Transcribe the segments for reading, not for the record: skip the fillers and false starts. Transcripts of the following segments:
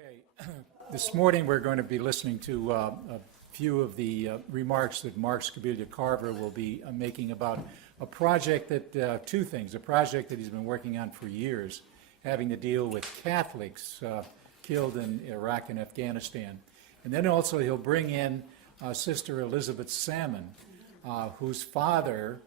Okay, this morning we're going to be listening to a few of the remarks that Mark Scibilia Carver will be making about a project that, two things, a project that he's been working on for years, having to deal with Catholics killed in Iraq and Afghanistan. And then also he'll bring in Sister Elizabeth Salmon, whose father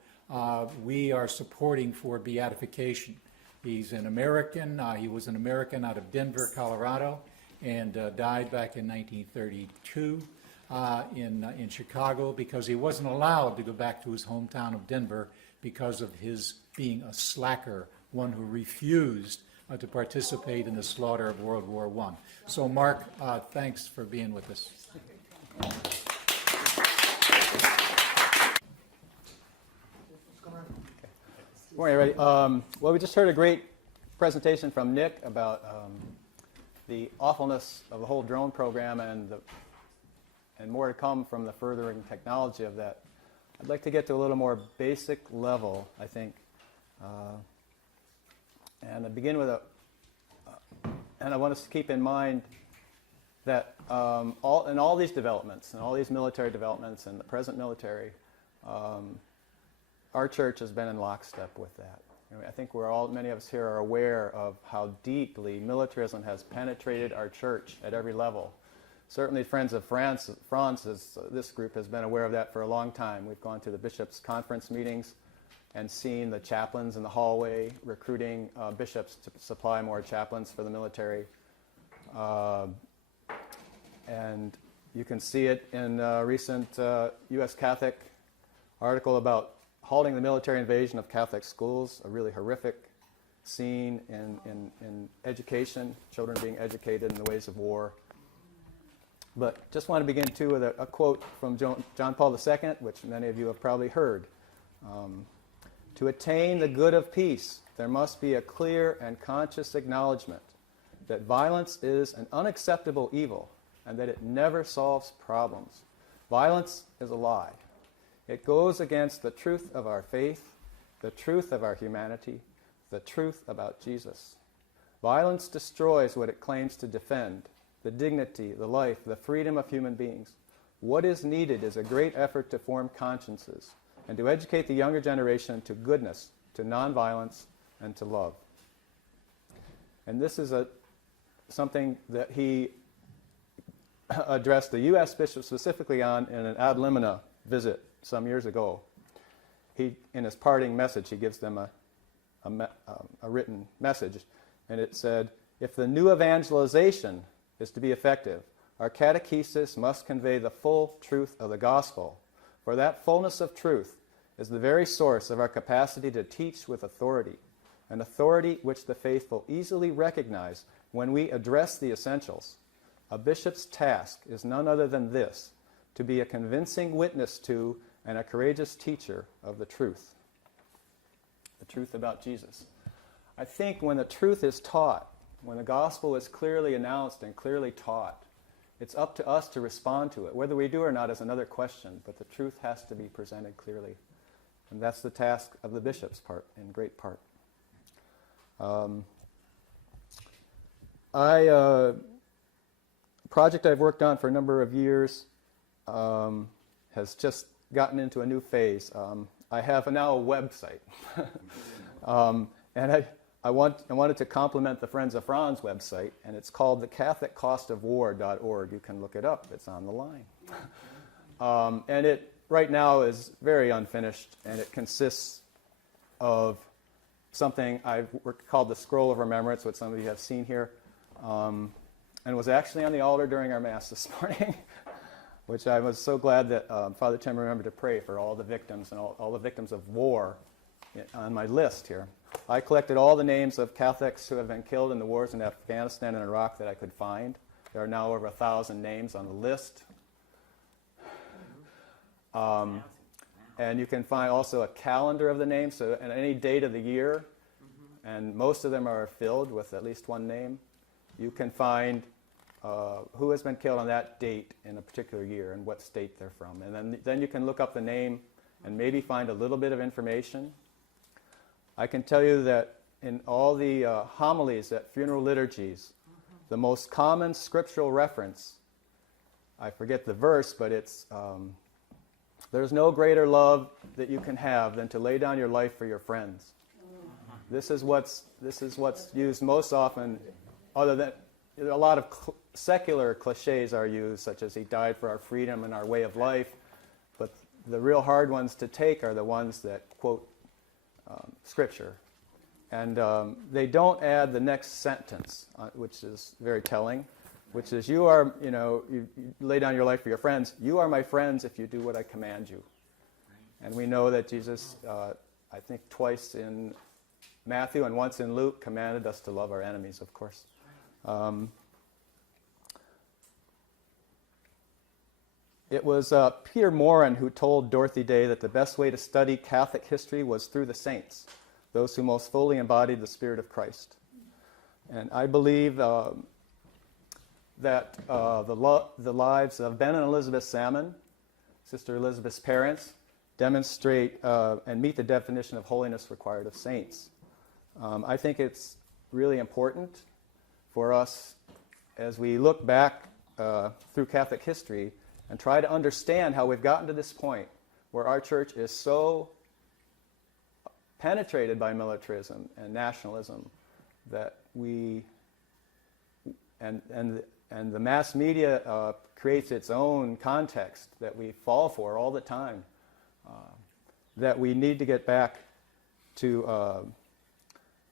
we are supporting for beatification. He's an American. He was an American out of Denver, Colorado, and died back in 1932 in Chicago because he wasn't allowed to go back to his hometown of Denver because of his being a slacker, one who refused to participate in the slaughter of World War I. So, Mark, thanks for being with us. Good morning, everybody. Well, we just heard a great presentation from Nick about the awfulness of the whole drone program and more to come from the furthering technology of that. I'd like to get to a little more basic level, I think, and I begin with and I want us to keep in mind that in all these developments, and all these military developments, and the present military, our church has been in lockstep with that. I think many of us here are aware of how deeply militarism has penetrated our church at every level. Certainly Friends of France, this group has been aware of that for a long time. We've gone to the bishops' conference meetings and seen the chaplains in the hallway recruiting bishops to supply more chaplains for the military. And you can see it in a recent U.S. Catholic article about halting the military invasion of Catholic schools, a really horrific scene in education, children being educated in the ways of war. But just want to begin, too, with a quote from John Paul II, which many of you have probably heard. To attain the good of peace, there must be a clear and conscious acknowledgement that violence is an unacceptable evil and that it never solves problems. Violence is a lie. It goes against the truth of our faith, the truth of our humanity, the truth about Jesus. Violence destroys what it claims to defend, the dignity, the life, the freedom of human beings. What is needed is a great effort to form consciences and to educate the younger generation to goodness, to nonviolence, and to love. And this is something that he addressed the U.S. bishop specifically on in an ad limina visit some years ago. In his parting message, he gives them a written message, and it said, "If the new evangelization is to be effective, our catechesis must convey the full truth of the gospel, for that fullness of truth is the very source of our capacity to teach with authority, an authority which the faithful easily recognize when we address the essentials. A bishop's task is none other than this, to be a convincing witness to and a courageous teacher of the truth about Jesus." I think when the truth is taught, when the gospel is clearly announced and clearly taught, it's up to us to respond to it. Whether we do or not is another question, but the truth has to be presented clearly. And that's the task of the bishop's part, in great part. A project I've worked on for a number of years has just gotten into a new phase. I have now a website. And I wanted to complement the Friends of Franz website, and it's called thecatholiccostofwar.org. You can look it up. It's on the line. And it right now is very unfinished, and it consists of something I've called the Scroll of Remembrance, which some of you have seen here, and was actually on the altar during our Mass this morning, which I was so glad that Father Tim remembered to pray for all the victims and all the victims of war on my list here. I collected all the names of Catholics who have been killed in the wars in Afghanistan and Iraq that I could find. There are now over 1,000 names on the list. And you can find also a calendar of the names, so and any date of the year, and most of them are filled with at least one name. You can find who has been killed on that date in a particular year and what state they're from. And then you can look up the name and maybe find a little bit of information. I can tell you that in all the homilies at funeral liturgies, the most common scriptural reference. I forget the verse, but it's, there's no greater love that you can have than to lay down your life for your friends. This is what's used most often, other than a lot of secular cliches are used, such as he died for our freedom and our way of life. But the real hard ones to take are the ones that quote Scripture. And they don't add the next sentence, which is very telling, which is, you lay down your life for your friends. You are my friends if you do what I command you. And we know that Jesus, I think twice in Matthew and once in Luke, commanded us to love our enemies, of course. It was Peter Morin who told Dorothy Day that the best way to study Catholic history was through the saints, those who most fully embodied the Spirit of Christ. And I believe that the lives of Ben and Elizabeth Salmon, Sister Elizabeth's parents, demonstrate and meet the definition of holiness required of saints. I think it's really important for us as we look back through Catholic history and try to understand how we've gotten to this point where our church is so penetrated by militarism and nationalism that and the mass media creates its own context that we fall for all the time, that we need to get back to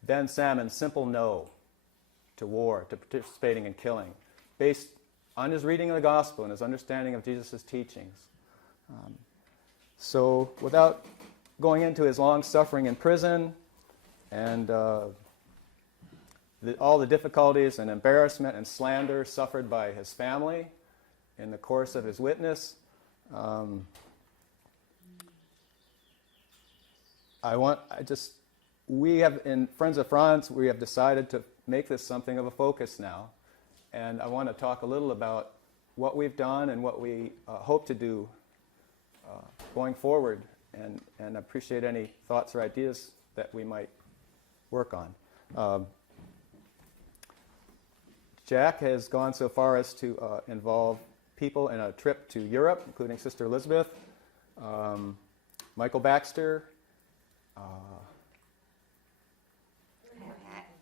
Ben Salmon's simple no to war, to participating in killing, based on his reading of the gospel and his understanding of Jesus' teachings. So without going into his long suffering in prison and all the difficulties and embarrassment and slander suffered by his family in the course of his witness, we have, in Friends of France, we have decided to make this something of a focus now. And I want to talk a little about what we've done and what we hope to do going forward, and appreciate any thoughts or ideas that we might work on. Jack has gone so far as to involve people in a trip to Europe, including Sister Elizabeth, Michael Baxter,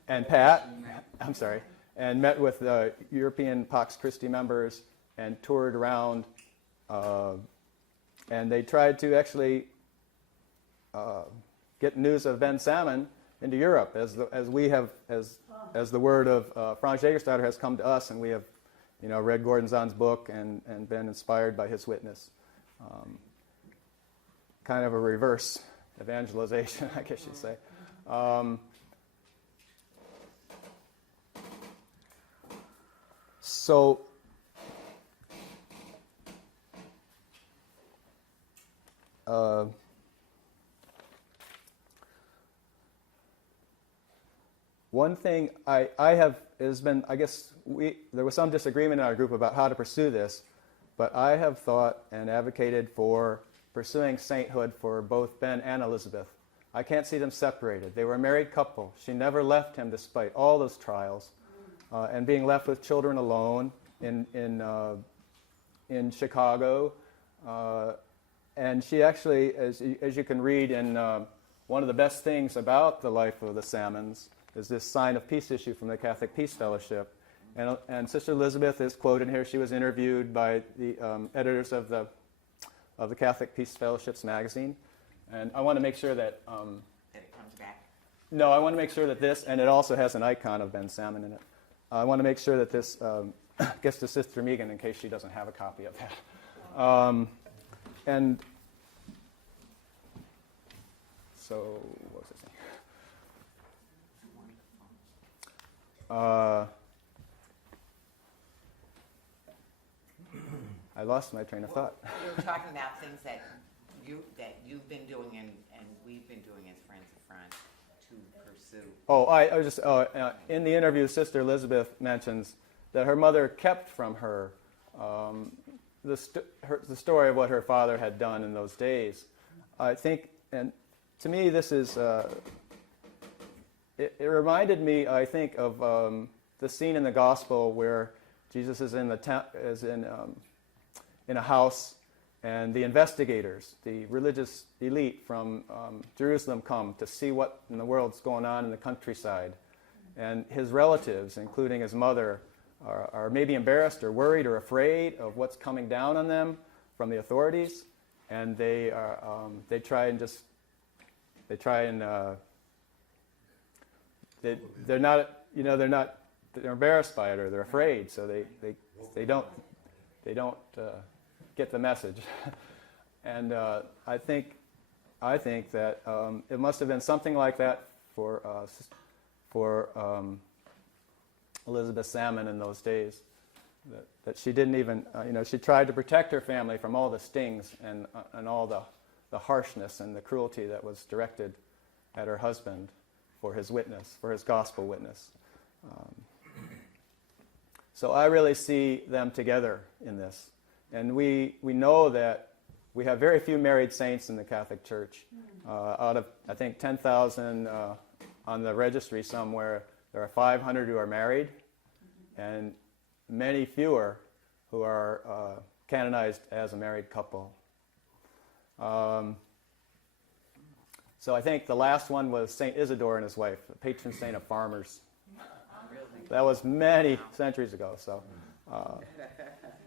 and Pat, and met with European Pax Christi members and toured around, and they tried to actually get news of Ben Salmon into Europe, as the word of Franz Jägerstätter has come to us, and we have, read Gordon Zahn's book and been inspired by his witness. Kind of a reverse evangelization, I guess you'd say. So, one thing I have has been, I guess there was some disagreement in our group about how to pursue this, but I have thought and advocated for pursuing sainthood for both Ben and Elizabeth. I can't see them separated. They were a married couple. She never left him despite all those trials. And being left with children alone in Chicago, and she actually, as you can read in one of the best things about the life of the Salmons, is this sign of peace issue from the Catholic Peace Fellowship, and Sister Elizabeth is quoted here. She was interviewed by the editors of the Catholic Peace Fellowship's magazine, and I want to make sure that that it comes back. No, I want to make sure that this, and it also has an icon of Ben Salmon in it. I want to make sure that this gets to Sister Megan in case she doesn't have a copy of that. And so, what was I saying? I lost my train of thought. We were talking about things that you've been doing and we've been doing as Friends of France to pursue. Oh, I was just in the interview, Sister Elizabeth mentions that her mother kept from her the story of what her father had done in those days. I think, and to me, this is it reminded me, I think, of the scene in the gospel where Jesus is in in a house, and the investigators, the religious elite from Jerusalem, come to see what in the world's going on in the countryside, and his relatives, including his mother, are maybe embarrassed or worried or afraid of what's coming down on them from the authorities, and they're embarrassed by it, or they're afraid, so they don't get the message. And I think that it must have been something like that for Elizabeth Salmon in those days, that she didn't even, she tried to protect her family from all the stings and all the harshness and the cruelty that was directed at her husband for his witness, for his gospel witness. So I really see them together in this. And we know that we have very few married saints in the Catholic Church. Out of, I think, 10,000 on the registry somewhere, there are 500 who are married, and many fewer who are canonized as a married couple. So I think the last one was St. Isidore and his wife, the patron saint of farmers. That was many centuries ago. So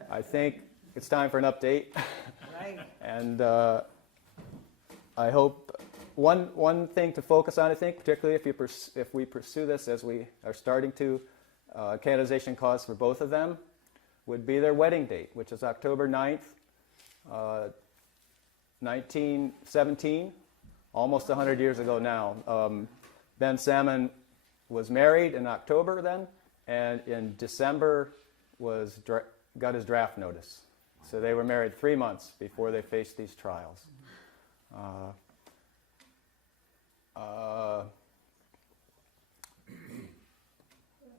I think it's time for an update. Right. And I hope one thing to focus on, I think, particularly if we pursue this as we are starting to, canonization cause for both of them, would be their wedding date, which is October 9th, 1917, almost 100 years ago now. Ben Salmon was married in October then, and in December got his draft notice. So they were married 3 months before they faced these trials.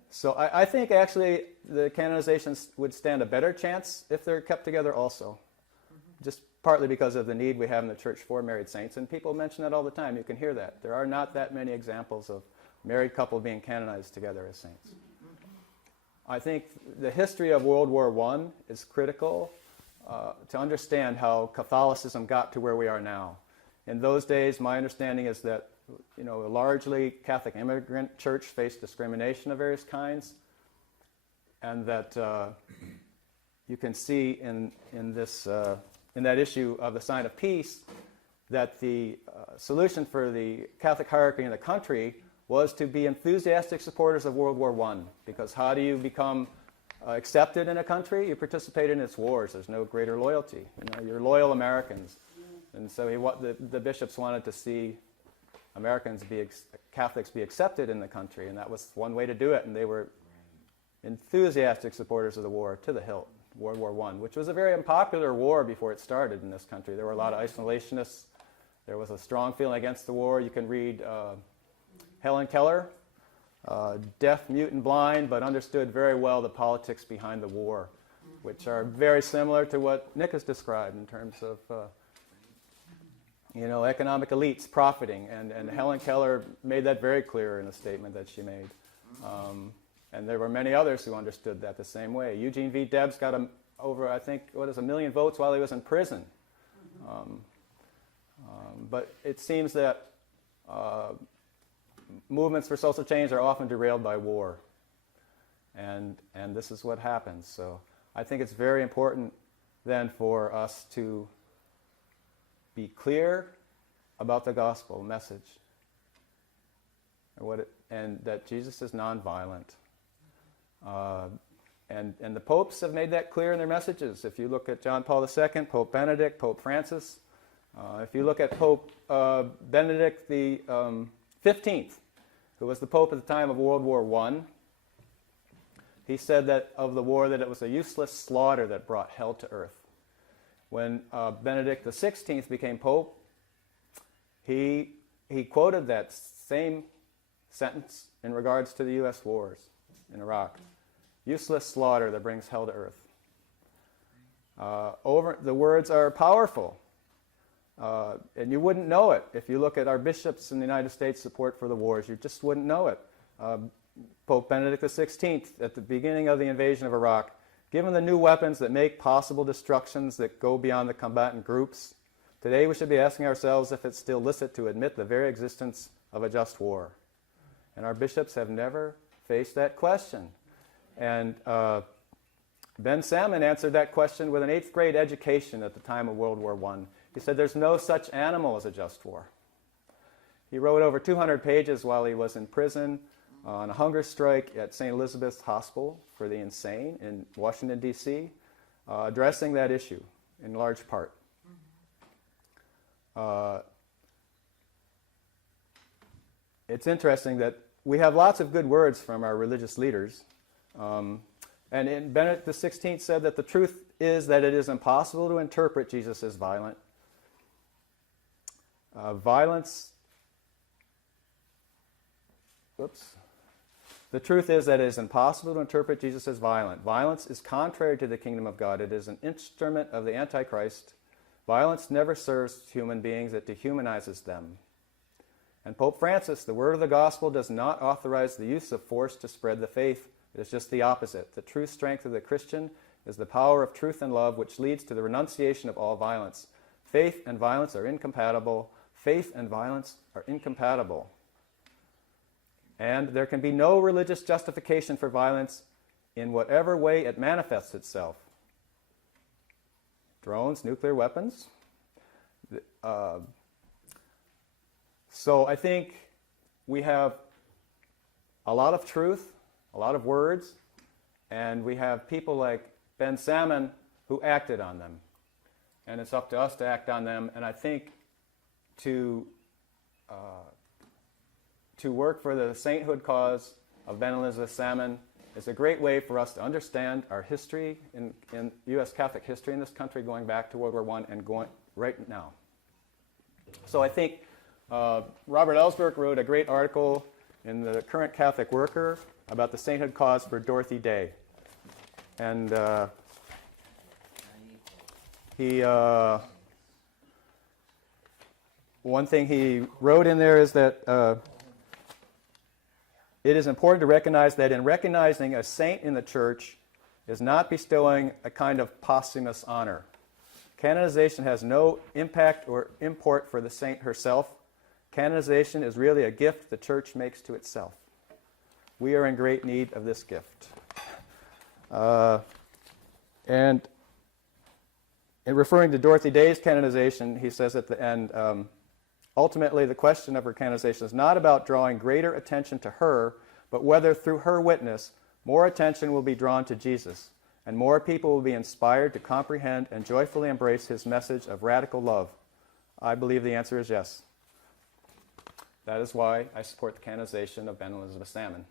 So I think actually the canonizations would stand a better chance if they're kept together also. Just partly because of the need we have in the church for married saints. And people mention that all the time. You can hear that. There are not that many examples of married couple being canonized together as saints. I think the history of World War I is critical to understand how Catholicism got to where we are now. In those days, my understanding is that a largely Catholic immigrant church faced discrimination of various kinds, and that you can see in that issue of the sign of peace that the solution for the Catholic hierarchy in the country was to be enthusiastic supporters of World War I, because how do you become accepted in a country? You participate in its wars. There's no greater loyalty. You're loyal Americans. And so the bishops wanted to see Catholics be accepted in the country, and that was one way to do it. And they were enthusiastic supporters of the war to the hilt, World War I, which was a very unpopular war before it started in this country. There were a lot of isolationists. There was a strong feeling against the war. You can read Helen Keller, deaf, mute, and blind, but understood very well the politics behind the war, which are very similar to what Nick has described in terms of economic elites profiting, and Helen Keller made that very clear in a statement that she made. And there were many others who understood that the same way. Eugene V. Debs got over, I think, 1 million votes while he was in prison. But it seems that movements for social change are often derailed by war. And this is what happens. So I think it's very important then for us to be clear about the gospel message and that Jesus is nonviolent. And the popes have made that clear in their messages. If you look at John Paul II, Pope Benedict, Pope Francis, if you look at Pope Benedict the 15th, who was the Pope at the time of World War I, he said that of the war that it was a useless slaughter that brought hell to earth. When Benedict the 16th became Pope, he quoted that same sentence in regards to the U.S. wars in Iraq. Useless slaughter that brings hell to earth. The words are powerful. And you wouldn't know it if you look at our bishops in the United States' support for the wars. You just wouldn't know it. Pope Benedict XVI, at the beginning of the invasion of Iraq, given the new weapons that make possible destructions that go beyond the combatant groups, today we should be asking ourselves if it's still licit to admit the very existence of a just war. And our bishops have never faced that question. And Ben Salmon answered that question with an 8th grade education at the time of World War I. He said there's no such animal as a just war. He wrote over 200 pages while he was in prison on a hunger strike at St. Elizabeth's Hospital for the Insane in Washington, D.C., addressing that issue in large part. It's interesting that we have lots of good words from our religious leaders. And Benedict XVI said that the truth is that it is impossible to interpret Jesus as violent. The truth is that it is impossible to interpret Jesus as violent. Violence is contrary to the kingdom of God. It is an instrument of the Antichrist. Violence never serves human beings, it dehumanizes them. And Pope Francis, the word of the gospel does not authorize the use of force to spread the faith. It is just the opposite. The true strength of the Christian is the power of truth and love, which leads to the renunciation of all violence. Faith and violence are incompatible. Faith and violence are incompatible. And there can be no religious justification for violence in whatever way it manifests itself. Drones, nuclear weapons. So I think we have a lot of truth, a lot of words, and we have people like Ben Salmon who acted on them. And it's up to us to act on them. And I think to work for the sainthood cause of Ben Elizabeth Salmon is a great way for us to understand our history in U.S. Catholic history in this country, going back to World War I and going right now. So I think Robert Ellsberg wrote a great article in the Current Catholic Worker about the sainthood cause for Dorothy Day. And one thing he wrote in there is that it is important to recognize that in recognizing a saint in the church is not bestowing a kind of posthumous honor. Canonization has no impact or import for the saint herself. Canonization is really a gift the church makes to itself. We are in great need of this gift. And in referring to Dorothy Day's canonization, he says at the end, ultimately the question of her canonization is not about drawing greater attention to her, but whether through her witness more attention will be drawn to Jesus, and more people will be inspired to comprehend and joyfully embrace his message of radical love. I believe the answer is yes. That is why I support the canonization of Ben Elizabeth Salmon.